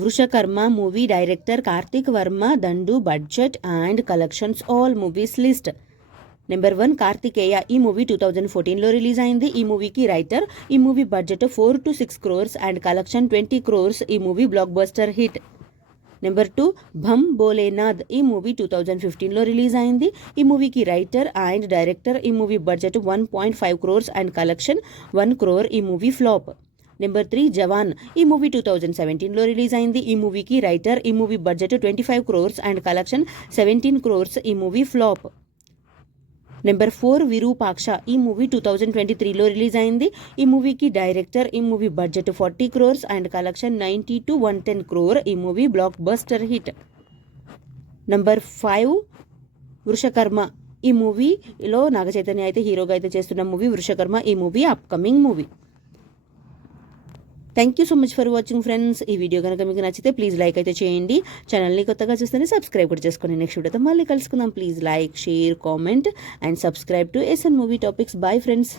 Vrushakarma movie director Karthik Varma, Dandu, budget and collections all movies list. Number 1 Karthikeya. ఈ movie 2014లో release అయింది. ఈ మూవీకి రైటర్. ఈ movie budget 4 to 6 crores and collection 20 crores. ఈ movie blockbuster hit. Number 2 Bham Bholenath. ఈ మూవీ 2015లో రిలీజ్ అయింది. ఈ మూవీకి రైటర్ అండ్ డైరెక్టర్. ఈ movie budget 1.5 crores and collection 1 crore. ఈ మూవీ ఫ్లాప్. నెంబర్ 3 జవాన్. ఈ మూవీ 2017లో రిలీజ్ అయింది. ఈ మూవీకి రైటర్. ఈ movie budget 25 crores and collection 17 crores. ఈ మూవీ ఫ్లాప్. నెంబర్ 4 విరూపాక్ష. ఈ మూవీ 2023లో రిలీజ్ అయింది. ఈ మూవీకి డైరెక్టర్. ఈ movie budget 40 crores and collection 90 to 110 crore. ఈ movie blockbuster hit. Number 5 Vrushakarma. ఈ మూవీలో నాగ చైతన్య అయితే హీరోగా అయితే చేస్తున్న మూవీ వృషకర్మ. ఈ movie upcoming movie. Thank you so much for watching friends. ఈ వీడియో కనుక మీకు నచ్చితే ప్లీజ్ లైక్ అయితే చేయండి. ఛానల్ని కొత్తగా చూస్తేనే సబ్స్క్రైబ్ కూడా చేసుకోండి. నెక్స్ట్ వీడియోతో మళ్ళీ కలుసుకుందాం. Please like, share, comment and subscribe to SN movie topics. Bye friends.